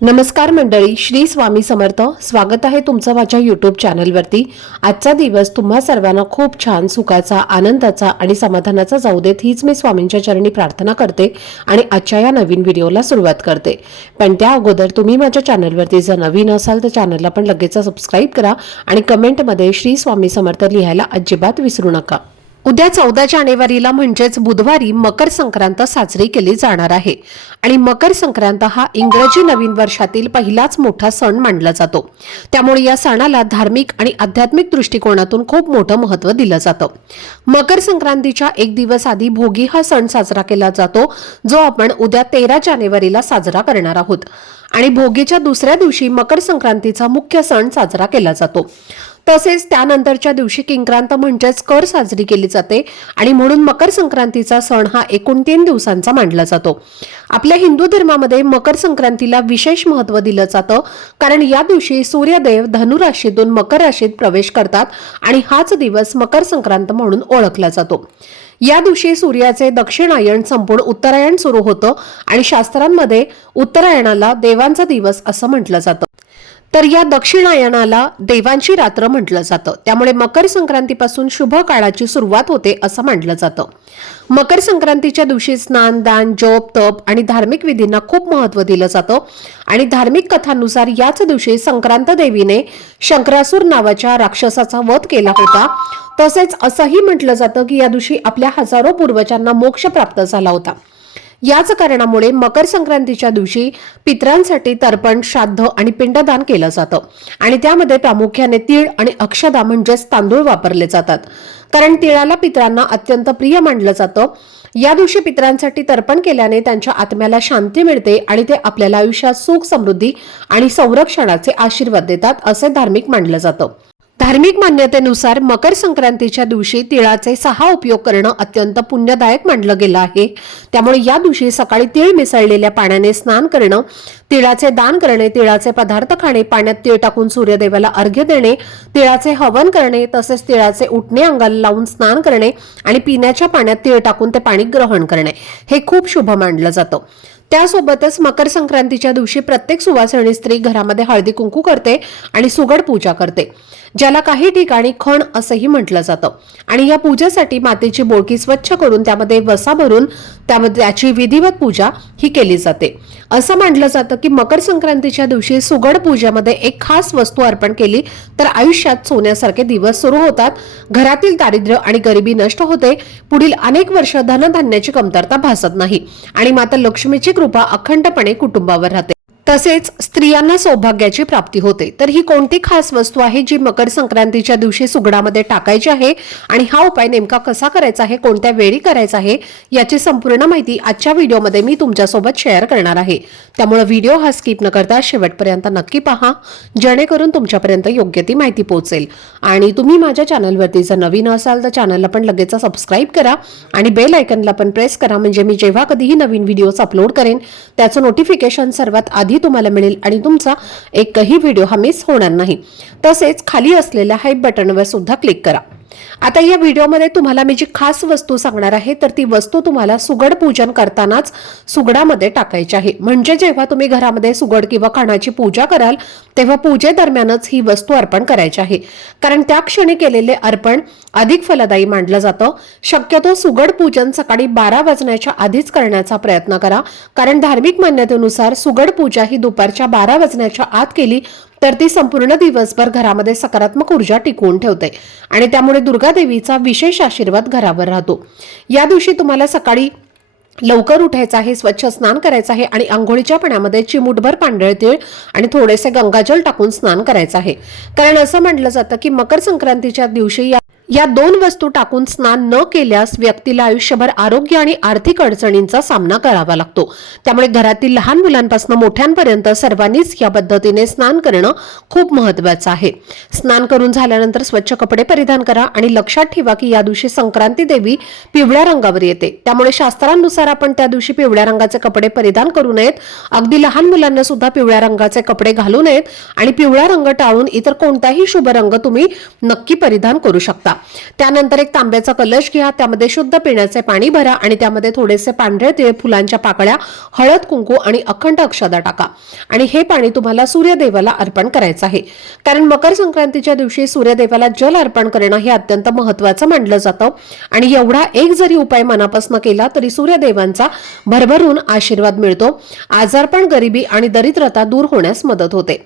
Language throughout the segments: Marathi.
नमस्कार मंडळी, श्री स्वामी समर्थ. स्वागत आहे तुमचं माझ्या यूट्यूब चॅनलवरती. आजचा दिवस तुम्हा सर्वांना खूप छान, सुखाचा, आनंदाचा आणि समाधानाचा जाऊ देत, हीच मी स्वामींच्या चरणी प्रार्थना करते आणि आजच्या या नवीन व्हिडिओला सुरुवात करते. पण त्या अगोदर तुम्ही माझ्या चॅनलवरती जर नवीन असाल तर चॅनलला पण लगेच सबस्क्राईब करा आणि कमेंटमध्ये श्री स्वामी समर्थ लिहायला अजिबात विसरू नका. उद्या 14 जानेवारीला म्हणजेच बुधवारी मकर संक्रांत साजरी केली जाणार आहे आणि मकर संक्रांत हा इंग्रजी नवीन वर्षातील पहिलाच मोठा सण मानला जातो. त्यामुळे या सणाला धार्मिक आणि आध्यात्मिक दृष्टिकोनातून खूप मोठं महत्त्व दिलं जातं. मकर संक्रांतीच्या एक दिवस आधी भोगी हा सण साजरा केला जातो, जो आपण उद्या 13 जानेवारीला साजरा करणार आहोत आणि भोगीच्या दुसऱ्या दिवशी मकर संक्रांतीचा मुख्य सण साजरा केला जातो. तसेच त्यानंतरच्या दिवशी किंक्रांत म्हणजेच कर साजरी केली जाते आणि म्हणून मकर संक्रांतीचा सण हा एकूण 3 दिवसांचा मानला जातो. आपल्या हिंदू धर्मामध्ये मकर संक्रांतीला विशेष महत्त्व दिलं जातं, कारण या दिवशी सूर्यदेव धनु राशीतून मकर राशीत प्रवेश करतात आणि हाच दिवस मकर संक्रांत म्हणून ओळखला जातो. या दिवशी सूर्याचे दक्षिणायन संपूर्ण उत्तरायण सुरू होतं आणि शास्त्रांमध्ये उत्तरायणाला देवांचा दिवस असं म्हटलं जातं. तर या दक्षिणायनाला देवांची रात्र म्हटलं जातं. त्यामुळे मकर संक्रांतीपासून शुभ काळाची सुरुवात होते असं म्हटलं जातं. मकर संक्रांतीच्या दिवशी स्नान, दान, जप, तप आणि धार्मिक विधींना खूप महत्त्व दिलं जातं आणि धार्मिक कथांनुसार याच दिवशी संक्रांत देवीने शंकरासूर नावाच्या राक्षसाचा वध केला होता. तसेच असंही म्हटलं जातं की या दिवशी आपल्या हजारो पूर्वजांना मोक्ष प्राप्त झाला होता. याच कारणामुळे मकर संक्रांतीच्या दिवशी पितरांसाठी तर्पण, श्राद्ध आणि पिंडदान केलं जातं आणि त्यामध्ये प्रामुख्याने तीळ आणि अक्षदा म्हणजेच तांदूळ वापरले जातात, कारण तिळाला पितरांना अत्यंत प्रिय मानलं जातं. या दिवशी पितरांसाठी तर्पण केल्याने त्यांच्या आत्म्याला शांती मिळते आणि ते आपल्याला आयुष्यात सुख, समृद्धी आणि संरक्षणाचे आशीर्वाद देतात असे धार्मिक मानलं जातं. धार्मिक मान्यतेनुसार मकर संक्रांतीच्या दिवशी तिळाचे 6 उपयोग करणं अत्यंत पुण्यदायक मानलं गेलं आहे. त्यामुळे या दिवशी सकाळी तीळ मिसळलेल्या पाण्याने स्नान करणं, तिळाचे दान करणे, तिळाचे पदार्थ खाणे, पाण्यात तीळ टाकून सूर्यदेवाला अर्घ्य देणे, तिळाचे हवन करणे, तसेच तिळाचे उटणे अंगाला लावून स्नान करणे आणि पिण्याच्या पाण्यात तीळ टाकून ते पाणी ग्रहण करणे हे खूप शुभ मानलं जातं. त्यासोबतच मकर संक्रांतीच्या दिवशी प्रत्येक सुवासिनी स्त्री घरामध्ये हळदी कुंकू करते आणि सुगड पूजा करते, ज्याला काही ठिकाणी खण असंही म्हटलं जातं. आणि या पूजेसाठी मातीची बोळकी स्वच्छ करून त्यामध्ये वसा भरून त्याची विधिवत पूजा ही केली जाते. असं मानलं जातं की मकर संक्रांतीच्या दिवशी सुगड पूजेमध्ये एक खास वस्तू अर्पण केली तर आयुष्यात सोन्यासारखे दिवस सुरू होतात, घरातील दारिद्र्य आणि गरिबी नष्ट होते, पुढील अनेक वर्ष धनधान्याची कमतरता भासत नाही आणि माता लक्ष्मीची कृपा अखंडपणे कुटुंबावर राहते. तसेच स्त्रियांना सौभाग्याची प्राप्ती होते. तर ही कोणती खास वस्तू आहे जी मकर संक्रांतीच्या दिवशी सुगडामध्ये टाकायची आहे आणि हा उपाय नेमका कसा करायचा आहे, कोणत्या वेळी करायचा आहे, याची संपूर्ण माहिती आजच्या व्हिडिओमध्ये मी तुमच्यासोबत शेअर करणार आहे. त्यामुळे व्हिडिओ हा स्किप न करता शेवटपर्यंत नक्की पहा, जेणेकरून तुमच्यापर्यंत योग्य ती माहिती पोहोचेल. आणि तुम्ही माझ्या चॅनलवरती जर नवीन असाल तर चॅनलला पण लगेच सबस्क्राईब करा आणि बेल आयकनला पण प्रेस करा, म्हणजे मी जेव्हा कधीही नवीन व्हिडिओज अपलोड करेन त्याचं नोटिफिकेशन सर्वात आधी तुम्हाला मिळेल आणि तुमचा एकही व्हिडिओ हा मिस होणार नाही. तसेच खाली असलेल्या हाईप बटनवर सुद्धा क्लिक करा. आता या व्हिडिओमध्ये तुम्हाला मी जी खास वस्तू सांगणार आहे तर ती वस्तू तुम्हाला सुगड पूजन करतानाच सुगडामध्ये टाकायची आहे. म्हणजे जेव्हा तुम्ही घरामध्ये सुगड किंवा खणाची पूजा कराल तेव्हा पूजेदरम्यानच ही वस्तू अर्पण करायची आहे, कारण त्या क्षणी केलेले अर्पण अधिक फलदायी मानलं जातं. शक्यतो सुगड पूजन सकाळी 12 वाजण्याच्या आधीच करण्याचा प्रयत्न करा, कारण धार्मिक मान्यतेनुसार सुगड पूजा ही दुपारच्या 12 वाजण्याच्या आत केली तर ती संपूर्ण दिवसभर घरामध्ये सकारात्मक ऊर्जा टिकवून ठेवते आणि त्यामुळे दुर्गा देवीचा विशेष आशीर्वाद घरावर राहतो. या दिवशी तुम्हाला सकाळी लवकर उठायचं आहे, स्वच्छ स्नान करायचं आहे आणि आंघोळीच्या पाण्यामध्ये चिमूटभर पांढरे तीळ आणि थोडेसे गंगाजल टाकून स्नान करायचं आहे, कारण असं म्हटलं जातं की मकर संक्रांतीच्या दिवशी या 2 वस्तू टाकून स्नान न केल्यास व्यक्तीला आयुष्यभर आरोग्य आणि आर्थिक अडचणींचा सामना करावा लागतो. त्यामुळे घरातील लहान मुलांपासून मोठ्यांपर्यंत सर्वांनीच या पद्धतीने स्नान करणं खूप महत्त्वाचं आहे. स्नान करून झाल्यानंतर स्वच्छ कपडे परिधान करा आणि लक्षात ठेवा की या दिवशी संक्रांती देवी पिवळ्या रंगावर येते. त्यामुळे शास्त्रानुसार आपण त्या दिवशी पिवळ्या रंगाचे कपडे परिधान करू नयेत. अगदी लहान मुलांना सुद्धा पिवळ्या रंगाचे कपडे घालू नयेत आणि पिवळा रंग टाळून इतर कोणताही शुभ रंग तुम्ही नक्की परिधान करू शकता. त्यानंतर एक तांब्याचा कलश घ्या, त्यामध्ये शुद्ध पिण्याचे पाणी भरा आणि त्यामध्ये थोडेसे पांढरे तीळ, फुलांच्या पाकळ्या, हळद, कुंकू आणि अखंड अक्षता टाका आणि हे पाणी तुम्हाला सूर्यदेवाला अर्पण करायचं आहे. कारण मकर संक्रांतीच्या दिवशी सूर्यदेवाला जल अर्पण करणं हे अत्यंत महत्त्वाचं मानलं जातं आणि एवढा एक जरी उपाय मनापासून केला तरी सूर्यदेवांचा भरभरून आशीर्वाद मिळतो. आजारपण, गरिबी आणि दरिद्रता दूर होण्यास मदत होते.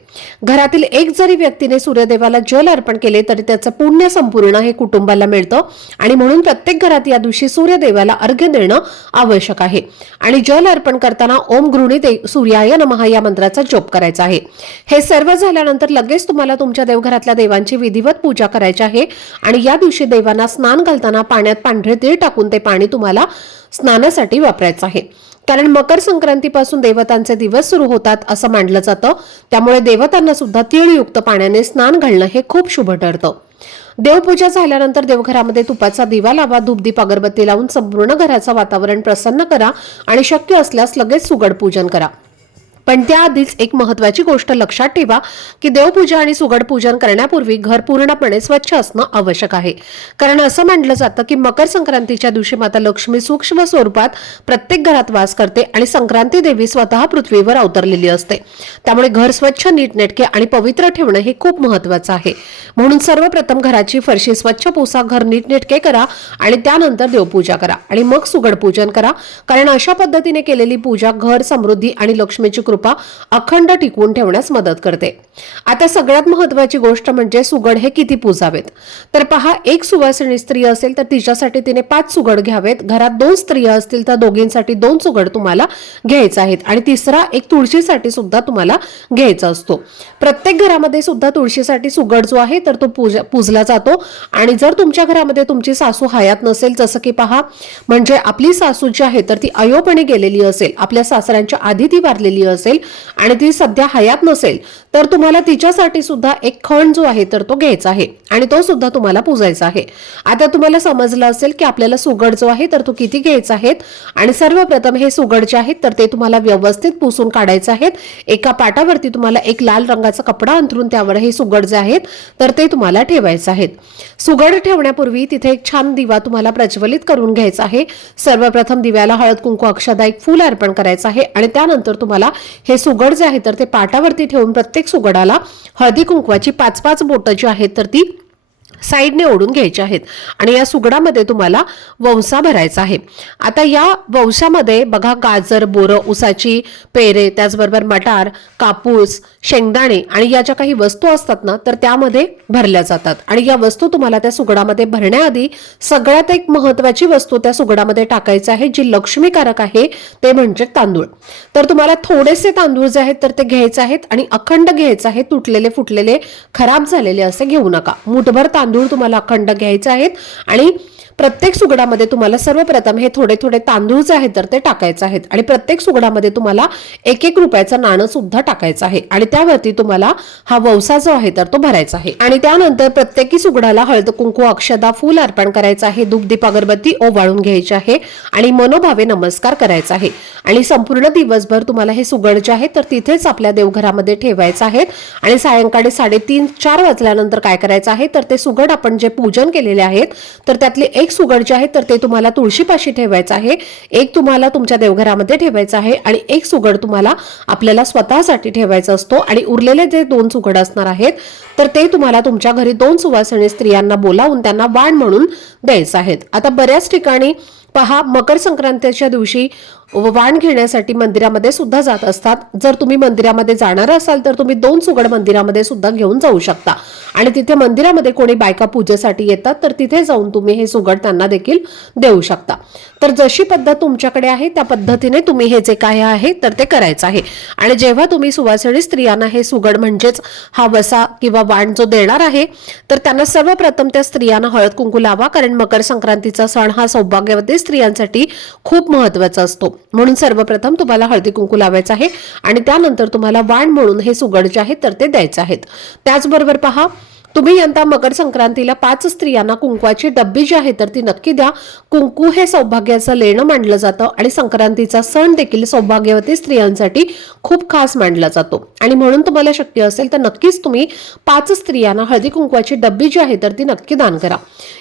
घरातील एक जरी व्यक्तीने सूर्यदेवाला जल अर्पण केले तरी त्याचं पुण्य संपूर्ण हे कुटुंबाला मिळतं आणि म्हणून प्रत्येक घरात या दिवशी सूर्यदेवाला अर्घ्य देणं आवश्यक आहे. आणि जल अर्पण करताना ओम गृणीते सूर्याय नमः या मंत्राचा जप करायचा आहे. हे सर्व झाल्यानंतर लगेच तुम्हाला तुमच्या देवघरातल्या देवांची विधिवत पूजा करायची आहे आणि या दिवशी देवांना स्नान घालताना पाण्यात पांढरे तीळ टाकून ते पाणी तुम्हाला स्नानासाठी वापरायचं आहे. कारण मकर संक्रांतीपासून देवतांचे दिवस सुरू होतात असं मानलं जातं. त्यामुळे देवतांना सुद्धा तीळयुक्त पाण्याने स्नान घालणं हे खूप शुभ ठरतं. देवपूजा झाल्यानंतर देवघरामध्ये तुपाचा दिवा लावा, धूपदीप अगरबत्ती लावून संपूर्ण घराचं वातावरण प्रसन्न करा आणि शक्य असल्यास लगेच सुगड पूजन करा. पण त्याआधीच एक महत्त्वाची गोष्ट लक्षात ठेवा की देवपूजा आणि सुगड पूजन करण्यापूर्वी घर पूर्णपणे स्वच्छ असणं आवश्यक आहे. कारण असं मानलं जातं की मकर संक्रांतीच्या दिवशी माता लक्ष्मी सूक्ष्म स्वरूपात प्रत्येक घरात वास करते आणि संक्रांती देवी स्वतः पृथ्वीवर अवतरलेली असते. त्यामुळे घर स्वच्छ, नीटनेटके आणि पवित्र ठेवणं हे खूप महत्त्वाचं आहे. म्हणून सर्वप्रथम घराची फरशी स्वच्छ पुसा, घर नीटनेटके करा आणि त्यानंतर देवपूजा करा आणि मग सुगड पूजन करा. कारण अशा पद्धतीने केलेली पूजा घर, समृद्धी आणि लक्ष्मीची कृपा अखंड टिकवून ठेवण्यास मदत करते. आता सगळ्यात महत्त्वाची गोष्ट म्हणजे सुगड हे किती पूजावेत. तर पहा, एक सुवासिनी स्त्री असेल तर तिच्यासाठी तिने 5 सुगड घ्यावेत. घरात 2 स्त्रिया असतील तर दोघींसाठी 2 सुगड तुम्हाला घ्यायचा आहेत आणि तिसरा एक तुळशीसाठी सुद्धा तुम्हाला घ्यायचा असतो. प्रत्येक घरामध्ये सुद्धा तुळशीसाठी सुगड जो आहे तर तो पूजला जातो. आणि जर तुमच्या घरामध्ये तुमची सासू हयात नसेल, जसं की पहा, म्हणजे आपली सासू जी आहे तर ती अयोपणे गेलेली असेल, आपल्या सासऱ्यांच्या आधी ती वारलेली असेल आणि ती सध्या हयात नसेल, तर तुम्हाला तिच्यासाठी सुद्धा एक खण जो आहे तर तो घ्यायचा आहे आणि तो सुद्धा तुम्हाला पूजायचा आहे. आता तुम्हाला समजलं असेल की आपल्याला सुगड जो आहे तर तो किती घ्यायचा आहे. आणि सर्वप्रथम हे सुगड जे आहेत तर ते तुम्हाला व्यवस्थित पुसून काढायचे आहेत. एका पाटावरती तुम्हाला एक लाल रंगाचा कपडा अंथरून त्यावर हे सुगड जे आहेत तर ते तुम्हाला ठेवायचे आहेत. सुगड ठेवण्यापूर्वी तिथे एक छान दिवा तुम्हाला प्रज्वलित करून घ्यायचा आहे. सर्वप्रथम दिव्याला हळद, कुंकू, अक्षता, एक फूल अर्पण करायचं आहे आणि त्यानंतर तुम्हाला हे सुगड जे आहे तर ते पाटावरती ठेवून प्रत्येक सुगडाला हळदी कुंकवाची 5-5 बोटं जी आहेत तर ती साईडने ओढून घ्यायचे आहेत आणि या सुगडामध्ये तुम्हाला वंसा भरायचा आहे. आता या वंशामध्ये बघा, गाजर, बोरं, उसाची पेरे, त्याचबरोबर मटार, कापूस, शेंगदाणे आणि या ज्या काही वस्तू असतात ना तर त्यामध्ये भरल्या जातात. आणि या वस्तू तुम्हाला त्या सुगडामध्ये भरण्याआधी सगळ्यात एक महत्त्वाची वस्तू त्या सुगडामध्ये टाकायची आहे जी लक्ष्मीकारक आहे, ते म्हणजे तांदूळ. तर तुम्हाला थोडेसे तांदूळ जे आहेत तर ते घ्यायचे आहेत आणि अखंड घ्यायचे आहेत. तुटलेले, फुटलेले, खराब झालेले असे घेऊ नका. मुठभर तांदूळ तुम्हाला अखंड घ्यायचे आहेत आणि प्रत्येक सुगडामध्ये तुम्हाला सर्वप्रथम हे थोडे थोडे तांदूळ जे आहेत तर ते टाकायचे आहेत आणि प्रत्येक सुगडामध्ये तुम्हाला 1-1 रुपयाचं नाणं सुद्धा टाकायचं आहे आणि त्यावरती तुम्हाला हा वंसा जो आहे तर तो भरायचा आहे. आणि त्यानंतर प्रत्येकी सुगडाला हळद, कुंकू, अक्षता, फूल अर्पण करायचं आहे. धूपदीप अगरबत्ती ओवाळून घ्यायची आहे आणि मनोभावे नमस्कार करायचा आहे. आणि संपूर्ण दिवसभर तुम्हाला हे सुगड जे आहे तर तिथेच आपल्या देवघरामध्ये ठेवायचं आहे. आणि सायंकाळी 3:30-4 वाजल्यानंतर काय करायचं आहे तर ते सुगड आपण जे पूजन केलेले आहेत तर त्यातले एक सुगड जे आहे तर ते तुम्हाला तुळशीपाशी ठेवायचं आहे. एक तुम्हाला तुमच्या देवघरामध्ये ठेवायचं आहे आणि एक सुगड तुम्हाला आपल्याला स्वतःसाठी ठेवायचा असतो. आणि उरलेले जे 2 सुगड असणार आहेत तर ते तुम्हाला तुमच्या घरी 2 सुवासिनी स्त्रियांना बोलावून त्यांना वाण म्हणून द्यायचं आहेत. आता बऱ्याच ठिकाणी पहा, मकर संक्रांतीच्या दिवशी वाण घेण्यासाठी मंदिरामध्ये सुद्धा जात असतात. जर तुम्ही मंदिरामध्ये जाणार असाल तर तुम्ही 2 सुगड मंदिरामध्ये सुद्धा घेऊन जाऊ शकता आणि तिथे मंदिरामध्ये कोणी बायका पूजेसाठी येतात तर तिथे जाऊन तुम्ही हे सुगड त्यांना देखील देऊ शकता. तर जशी पद्धत तुमच्याकडे आहे त्या पद्धतीने तुम्ही हे जे काय आहे तर ते करायचं आहे. आणि जेव्हा तुम्ही सुवासिनी स्त्रियांना हे सुगड म्हणजेच हा वसा किंवा वाण जो देणार आहे तर त्यांना सर्वप्रथम त्या स्त्रियांना हळद कुंकू लावा. कारण मकर संक्रांतीचा सण हा सौभाग्यवती स्त्रियांसाठी खूप महत्त्वाचा असतो. म्हणून सर्वप्रथम तुम्हाला हळदी कुंकू लावायचं आहे आणि त्यानंतर तुम्हाला वाण म्हणून हे सुगड जे आहे तर ते द्यायचे आहेत. त्याचबरोबर पहा, तुम्ही यंदा मकर संक्रांतीला 5 स्त्रियांना कुंकवाची डब्बी जी आहे तर ती नक्की द्या. कुंकू हे सौभाग्याचं लेणं मानलं जातं आणि संक्रांतीचा सण देखील सौभाग्यवती स्त्रियांसाठी खूप खास मानला जातो आणि म्हणून तुम्हाला शक्य असेल तर नक्कीच तुम्ही 5 स्त्रियांना हळदी कुंकवाची डब्बी जी आहे तर ती नक्की दान करा.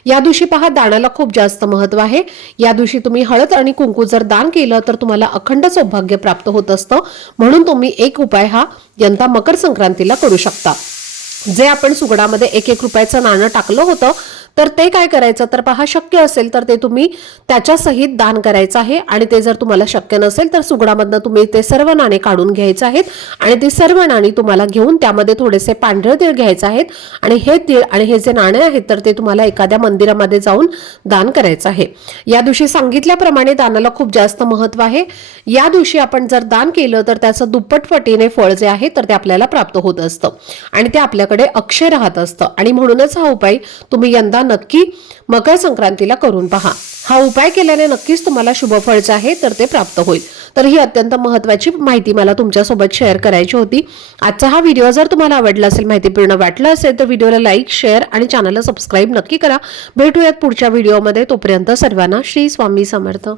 या दिवशी पहा, दानाला खूप जास्त महत्व आहे. या दिवशी तुम्ही हळद आणि कुंकू जर दान केलं तर तुम्हाला अखंड सौभाग्य प्राप्त होत असतं. म्हणून तुम्ही एक उपाय हा यंदा मकर संक्रांतीला करू शकता. जे आपण सुगडामध्ये 1-1 रुपयाचं नाणं टाकलं होतं तर ते काय करायचं तर पहा, शक्य असेल तर ते तुम्ही त्याच्या सहित दान करायचं आहे आणि ते जर तुम्हाला शक्य नसेल तर सुगडामधनं तुम्ही ते सर्व नाणे काढून घ्यायचे आहेत आणि ते सर्व नाणी तुम्हाला घेऊन त्यामध्ये थोडेसे पांढरे तीळ घ्यायचे आहेत आणि हे तीळ आणि हे जे नाणे आहेत तर ते तुम्हाला एखाद्या मंदिरामध्ये जाऊन दान करायचं आहे. या दिवशी सांगितल्याप्रमाणे दानाला खूप जास्त महत्व आहे. या दिवशी आपण जर दान केलं तर त्याचं दुप्पट पटीने फळ जे आहे तर ते आपल्याला प्राप्त होत असतं आणि ते आपल्याकडे अक्षय राहत असतं आणि म्हणूनच हा उपाय तुम्ही यंदा नक्की मकर संक्रांतीला करून पहा. हा उपाय केल्याने नक्कीच तुम्हाला शुभफळ जे आहे तर ते प्राप्त होईल. तर ही अत्यंत महत्त्वाची माहिती मला तुमच्यासोबत शेअर करायची होती. आजचा हा व्हिडिओ जर तुम्हाला आवडला असेल, माहितीपूर्ण वाटला असेल तर व्हिडिओला लाईक, शेअर आणि चॅनलला सबस्क्राईब नक्की करा. भेटूयात पुढच्या व्हिडिओमध्ये. तोपर्यंत सर्वांना श्री स्वामी समर्थ.